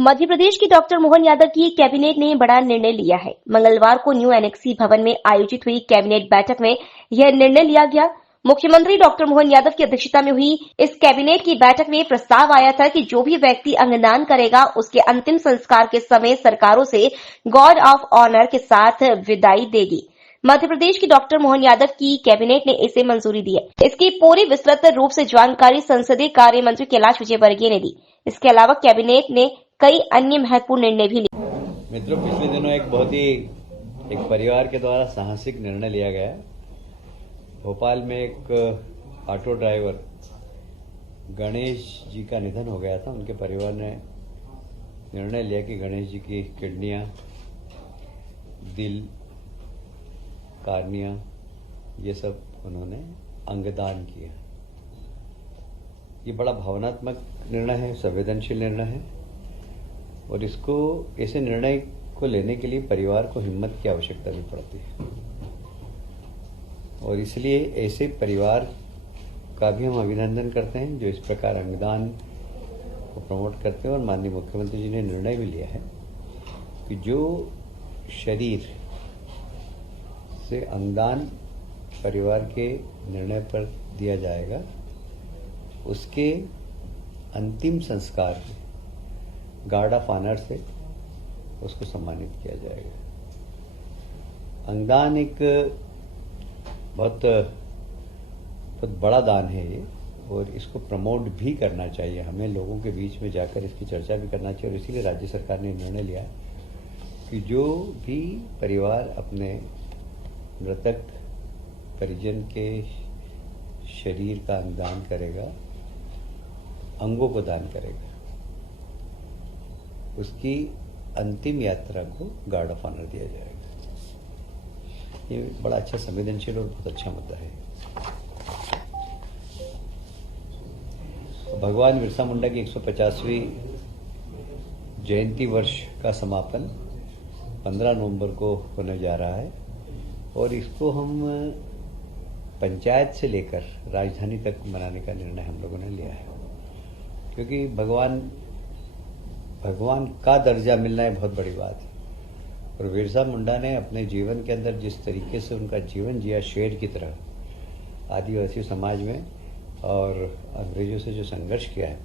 मध्य प्रदेश की डॉक्टर मोहन यादव की कैबिनेट ने बड़ा निर्णय लिया है। मंगलवार को न्यू एनेक्सी भवन में आयोजित हुई कैबिनेट बैठक में यह निर्णय लिया गया। मुख्यमंत्री डॉक्टर मोहन यादव की अध्यक्षता में हुई इस कैबिनेट की बैठक में प्रस्ताव आया था कि जो भी व्यक्ति अंगदान करेगा उसके अंतिम संस्कार के समय सरकारों से गार्ड ऑफ ऑनर के साथ विदाई देगी। मध्य प्रदेश की डॉक्टर मोहन यादव की कैबिनेट ने इसे मंजूरी दी है। इसकी पूरी विस्तृत रूप से जानकारी संसदीय कार्य मंत्री कैलाश विजयवर्गीय ने दी। इसके अलावा कैबिनेट ने कई अन्य महत्वपूर्ण निर्णय भी लिए। मित्रों, पिछले दिनों एक परिवार के द्वारा साहसिक निर्णय लिया गया। भोपाल में एक ऑटो ड्राइवर गणेश जी का निधन हो गया था। उनके परिवार ने निर्णय लिया कि गणेश जी की किडनियां, दिल, कार्निया, ये सब उन्होंने अंगदान किया। ये बड़ा भावनात्मक निर्णय है, संवेदनशील निर्णय है और ऐसे निर्णय को लेने के लिए परिवार को हिम्मत की आवश्यकता भी पड़ती है और इसलिए ऐसे परिवार का भी हम अभिनंदन करते हैं जो इस प्रकार अंगदान को प्रमोट करते हैं। और माननीय मुख्यमंत्री जी ने निर्णय भी लिया है कि जो शरीर से अंगदान परिवार के निर्णय पर दिया जाएगा उसके अंतिम संस्कार गार्ड ऑफ ऑनर से उसको सम्मानित किया जाएगा। अंगदान एक बहुत बड़ा दान है ये और इसको प्रमोट भी करना चाहिए। हमें लोगों के बीच में जाकर इसकी चर्चा भी करना चाहिए और इसीलिए राज्य सरकार ने निर्णय लिया कि जो भी परिवार अपने मृतक परिजन के शरीर का अंगदान करेगा, अंगों को दान करेगा, उसकी अंतिम यात्रा को गार्ड ऑफ ऑनर दिया जाएगा। ये बड़ा अच्छा संवेदनशील और बहुत अच्छा मुद्दा है। भगवान बिरसा मुंडा की 150वीं जयंती वर्ष का समापन 15 नवंबर को होने जा रहा है और इसको हम पंचायत से लेकर राजधानी तक मनाने का निर्णय हम लोगों ने लिया है, क्योंकि भगवान का दर्जा मिलना है बहुत बड़ी बात है। और बिरसा मुंडा ने अपने जीवन के अंदर जिस तरीके से उनका जीवन जिया, शेर की तरह आदिवासी समाज में और अंग्रेजों से जो संघर्ष किया है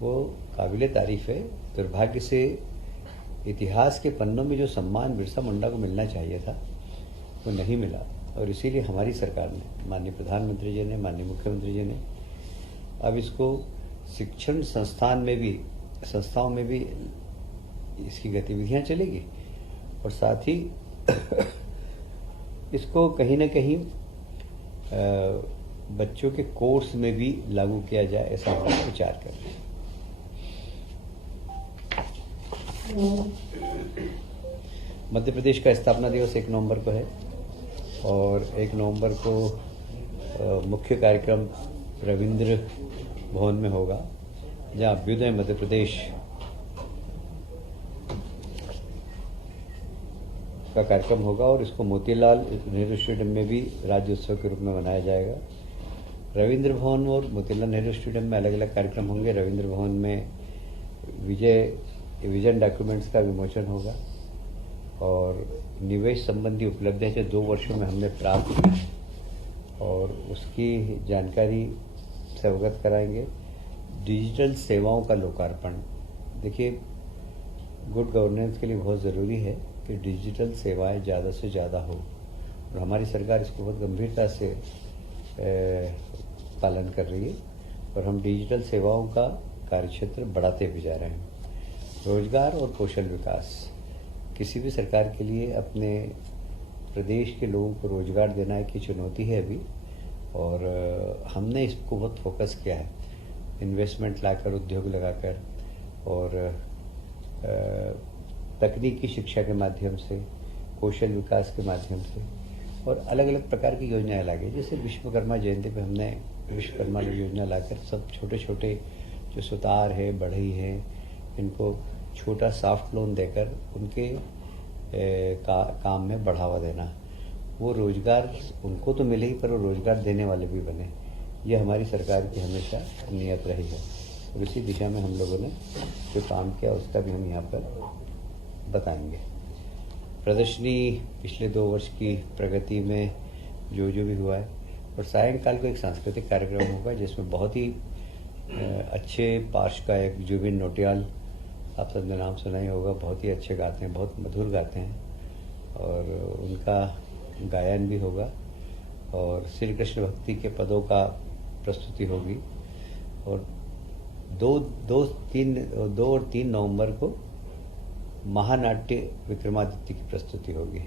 वो काबिले तारीफ है। दुर्भाग्य से इतिहास के पन्नों में जो सम्मान बिरसा मुंडा को मिलना चाहिए था वो नहीं मिला और इसीलिए हमारी सरकार ने, माननीय प्रधानमंत्री जी ने, माननीय मुख्यमंत्री जी ने अब इसको शिक्षण संस्थाओं में भी इसकी गतिविधियां चलेगी और साथ ही इसको कहीं न कहीं बच्चों के कोर्स में भी लागू किया जाए, ऐसा हम विचार कर रहे हैं। मध्य प्रदेश का स्थापना दिवस 1 नवंबर को है और 1 नवंबर को मुख्य कार्यक्रम रविंद्र भवन में होगा, जहां अभ्युदय मध्य प्रदेश का कार्यक्रम होगा और इसको मोतीलाल नेहरू स्टेडियम में भी राज्य उत्सव के रूप में मनाया जाएगा। रविंद्र भवन और मोतीलाल नेहरू स्टेडियम में अलग अलग कार्यक्रम होंगे। रविंद्र भवन में विजन डॉक्यूमेंट्स का विमोचन होगा और निवेश संबंधी उपलब्धियां जो 2 वर्षों में हमने प्राप्त की और उसकी जानकारी से अवगत कराएंगे। डिजिटल सेवाओं का लोकार्पण, देखिए गुड गवर्नेंस के लिए बहुत ज़रूरी है कि डिजिटल सेवाएं ज़्यादा से ज़्यादा हो और हमारी सरकार इसको बहुत गंभीरता से पालन कर रही है और हम डिजिटल सेवाओं का कार्यक्षेत्र बढ़ाते भी जा रहे हैं। रोजगार और कौशल विकास, किसी भी सरकार के लिए अपने प्रदेश के लोगों को रोजगार देना एक चुनौती है अभी और हमने इसको बहुत फोकस किया है, इन्वेस्टमेंट लाकर, उद्योग लगाकर और तकनीकी शिक्षा के माध्यम से, कौशल विकास के माध्यम से और अलग अलग प्रकार की योजनाएं लागे। जैसे विश्वकर्मा जयंती पे हमने विश्वकर्मा योजना लाकर सब छोटे छोटे जो सुतार है, बढ़ई है, इनको छोटा सॉफ्ट लोन देकर उनके काम में बढ़ावा देना। वो रोजगार उनको तो मिले ही पर वो रोजगार देने वाले भी बने। ये हमारी सरकार की हमेशा नियत रही है। और इसी दिशा में हम लोगों ने जो काम किया उसका भी हम यहाँ पर बताएंगे। प्रदर्शनी पिछले 2 वर्ष की प्रगति में जो भी हुआ है, और सायंकाल को एक सांस्कृतिक कार्यक्रम होगा जिसमें बहुत ही अच्छे पार्श्व गायक जुबिन नौटियाल, आप सबने नाम सुना ही होगा, बहुत ही अच्छे गाते हैं, बहुत मधुर गाते हैं, और उनका गायन भी होगा। और श्री कृष्ण भक्ति के पदों का प्रस्तुति होगी। और 2 और 3 नवंबर को महानाट्य विक्रमादित्य की प्रस्तुति होगी।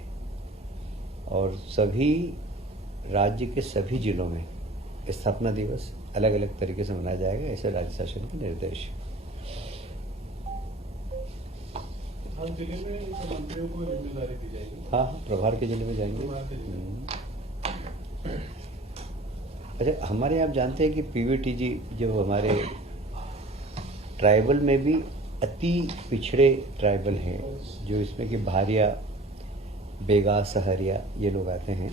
और सभी राज्य के सभी जिलों में स्थापना दिवस अलग अलग तरीके से मनाया जाएगा, ऐसे राज्य शासन के निर्देश। हर जिले में मंत्रियों को जिम्मेदारी दी जाएगी। हाँ, प्रभार के जिले में जाएंगे। अच्छा, हमारे यहाँ आप जानते हैं कि पीवीटीजी जो हमारे ट्राइबल में भी अति पिछड़े ट्राइबल हैं, जो इसमें कि भारिया, बेगा, सहरिया ये लोग आते हैं,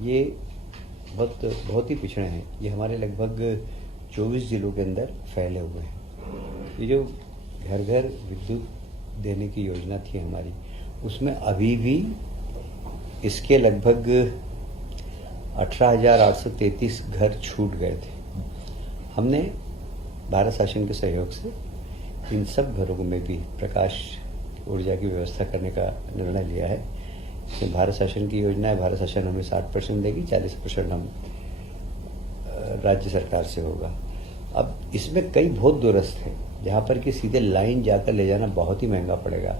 ये बहुत ही पिछड़े हैं। ये हमारे लगभग 24 जिलों के अंदर फैले हुए हैं। ये जो घर घर विद्युत देने की योजना थी हमारी, उसमें अभी भी इसके लगभग 18,833 घर छूट गए थे। हमने भारत शासन के सहयोग से इन सब घरों में भी प्रकाश ऊर्जा की व्यवस्था करने का निर्णय लिया है। तो भारत शासन की योजना है, भारत शासन हमें 60% देगी, 40% हम राज्य सरकार से होगा। अब इसमें कई बहुत दूरस्थ हैं जहाँ पर कि सीधे लाइन जाकर ले जाना बहुत ही महंगा पड़ेगा।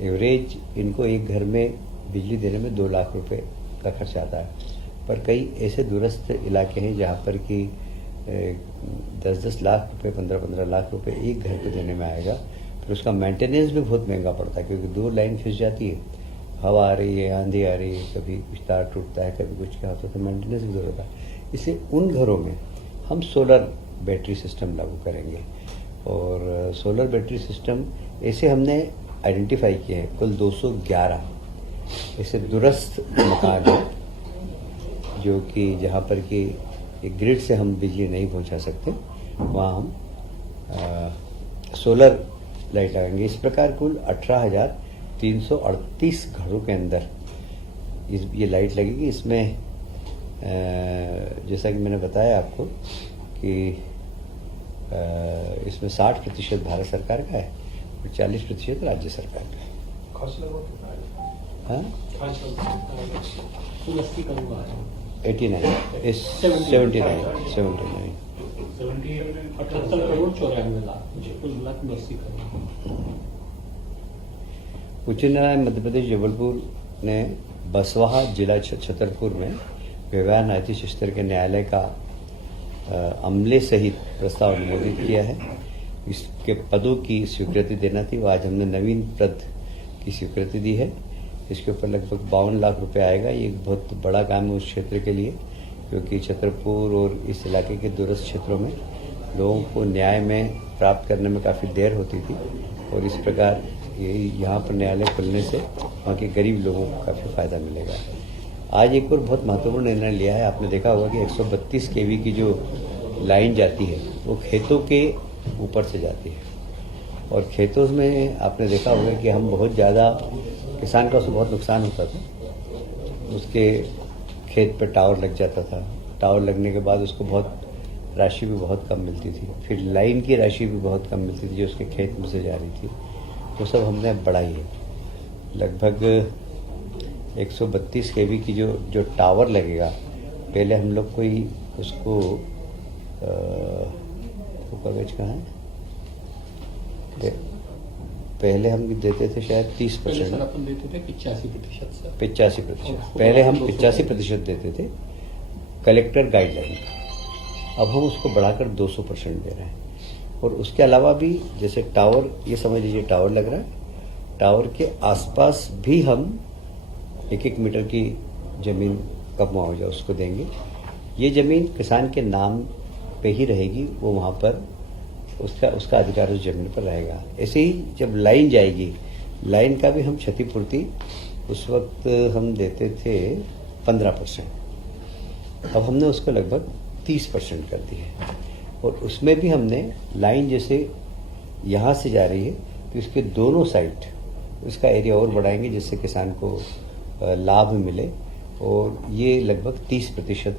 एवरेज इनको एक घर में बिजली देने में 2 लाख रुपए का खर्च आता है, पर कई ऐसे दूरस्थ इलाके हैं जहाँ पर कि 10-10 लाख रुपए, 15-15 लाख रुपए एक घर को देने में आएगा। फिर उसका मेंटेनेंस भी बहुत महंगा पड़ता है, क्योंकि दूर लाइन फिस जाती है, हवा आ रही है, आंधी आ रही है, कभी कुछ तार टूटता है, कभी कुछ क्या होता है, तो मेंटेनेंस भी जरूरत है। इसलिए उन घरों में हम सोलर बैटरी सिस्टम लागू करेंगे। और सोलर बैटरी सिस्टम ऐसे हमने आइडेंटिफाई किए हैं, कुल 211 ऐसे दूरस्थ मकान हैं जो कि जहाँ पर कि एक ग्रिड से हम बिजली नहीं पहुँचा सकते, वहाँ हम सोलर लाइट लगाएंगे। इस प्रकार कुल 18,338 घरों के अंदर ये लाइट लगेगी। इसमें जैसा कि मैंने बताया आपको कि इसमें 60% भारत सरकार का है और 40% राज्य सरकार का है। हाँ, 89 उच्च न्यायालय मध्य प्रदेश जबलपुर ने बसवाहा जिला छतरपुर में व्यवहार न्यायाधीश स्तर के न्यायालय का अमले सहित प्रस्ताव अनुमोदित किया है। इसके पदों की स्वीकृति देना थी, वो आज हमने नवीन पद की स्वीकृति दी है। इसके ऊपर लगभग 52 लाख रुपए आएगा। ये एक बहुत बड़ा काम है उस क्षेत्र के लिए, क्योंकि छतरपुर और इस इलाके के दूरस्थ क्षेत्रों में लोगों को न्याय में प्राप्त करने में काफ़ी देर होती थी, और इस प्रकार यहाँ पर न्यायालय खुलने से वहाँ के गरीब लोगों को काफ़ी फायदा मिलेगा। आज एक और बहुत महत्वपूर्ण निर्णय लिया है। आपने देखा होगा कि 132 kV की जो लाइन जाती है वो खेतों के ऊपर से जाती है, और खेतों में आपने देखा होगा कि हम बहुत ज़्यादा किसान का उसको बहुत नुकसान होता था। उसके खेत पे टावर लग जाता था, टावर लगने के बाद उसको बहुत राशि भी बहुत कम मिलती थी, फिर लाइन की राशि भी बहुत कम मिलती थी जो उसके खेत में से जा रही थी। वो सब हमने बढ़ाई है। लगभग 132 kV की जो टावर लगेगा, पहले हम लोग कोई उसको कागज कहाँ है, पहले हम देते थे शायद 30%, अपन देते थे 85%। 85%। पहले हम 85% देते थे कलेक्टर गाइडलाइन, अब हम उसको बढ़ाकर 200% दे रहे हैं। और उसके अलावा भी जैसे टावर, ये समझ लीजिए टावर लग रहा है, टावर के आसपास भी हम 1-1 मीटर की जमीन का मुआवजा उसको देंगे। ये जमीन किसान के नाम पे ही रहेगी, वो वहाँ पर उसका अधिकार उस जमीन पर रहेगा। ऐसे ही जब लाइन जाएगी, लाइन का भी हम क्षतिपूर्ति उस वक्त हम देते थे 15%, अब हमने उसको लगभग 30% कर दी है। और उसमें भी हमने लाइन जैसे यहाँ से जा रही है तो इसके दोनों साइड उसका एरिया और बढ़ाएंगे जिससे किसान को लाभ मिले और ये लगभग 30%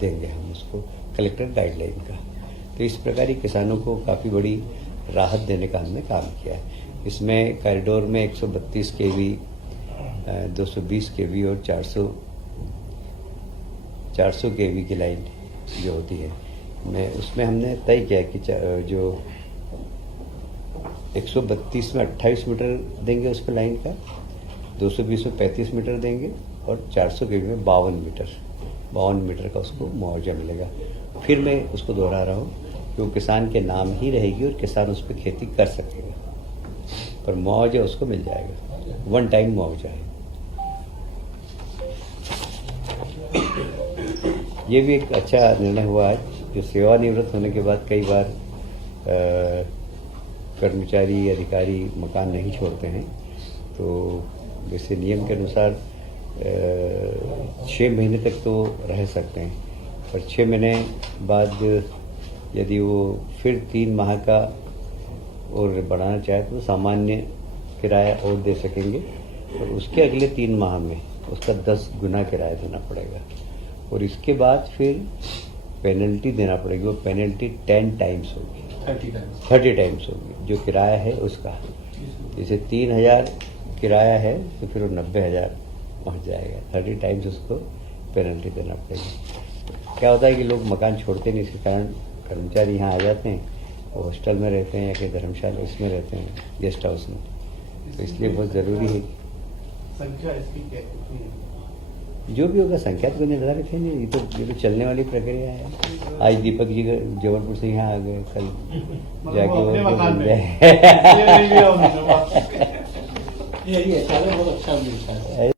देंगे हम उसको कलेक्टर गाइडलाइन का। तो इस प्रकार ही किसानों को काफ़ी बड़ी राहत देने का हमने काम किया है। इसमें कॉरिडोर में 132 kV, 220 kV और 400 kV की लाइन जो होती है उसमें हमने तय किया कि जो 132 में 28 मीटर देंगे उसको लाइन का, 220 में 35 मीटर देंगे और 400 kV में 52 मीटर का उसको मुआवजा मिलेगा। फिर मैं उसको दोहरा रहा हूँ कि वो किसान के नाम ही रहेगी और किसान उस पर खेती कर सकेगा, पर मुआवजा उसको मिल जाएगा, वन टाइम मुआवजा है। ये भी एक अच्छा निर्णय हुआ है जो सेवानिवृत्त होने के बाद कई बार कर्मचारी अधिकारी मकान नहीं छोड़ते हैं, तो जैसे नियम के अनुसार 6 महीने तक तो रह सकते हैं, पर 6 महीने बाद यदि वो फिर 3 माह का और बढ़ाना चाहे तो सामान्य किराया और दे सकेंगे और उसके अगले 3 माह में उसका 10 गुना किराया देना पड़ेगा और इसके बाद फिर पेनल्टी देना पड़ेगी। वो पेनल्टी 10 टाइम्स होगी, 30 टाइम्स होगी जो किराया है उसका। जैसे 3,000 किराया है तो फिर वो 90,000 पहुँच जाएगा, 30 टाइम्स उसको पेनल्टी देना पड़ेगा। क्या होता है कि लोग मकान छोड़ते नहीं, इसके कारण कर्मचारी यहाँ आ जाते हैं, वो हॉस्टल में रहते हैं या कहीं धर्मशाला इसमें रहते हैं, गेस्ट हाउस में, तो इसलिए बहुत ज़रूरी है। संख्या इसकी क्या है? जो भी होगा संख्या तो निर्धारित है नहीं, ये तो चलने वाली प्रक्रिया है। आज दीपक जी जबलपुर से यहाँ आ गए, कल जाके वो मिल जाए। ये बहुत अच्छा मिलता है।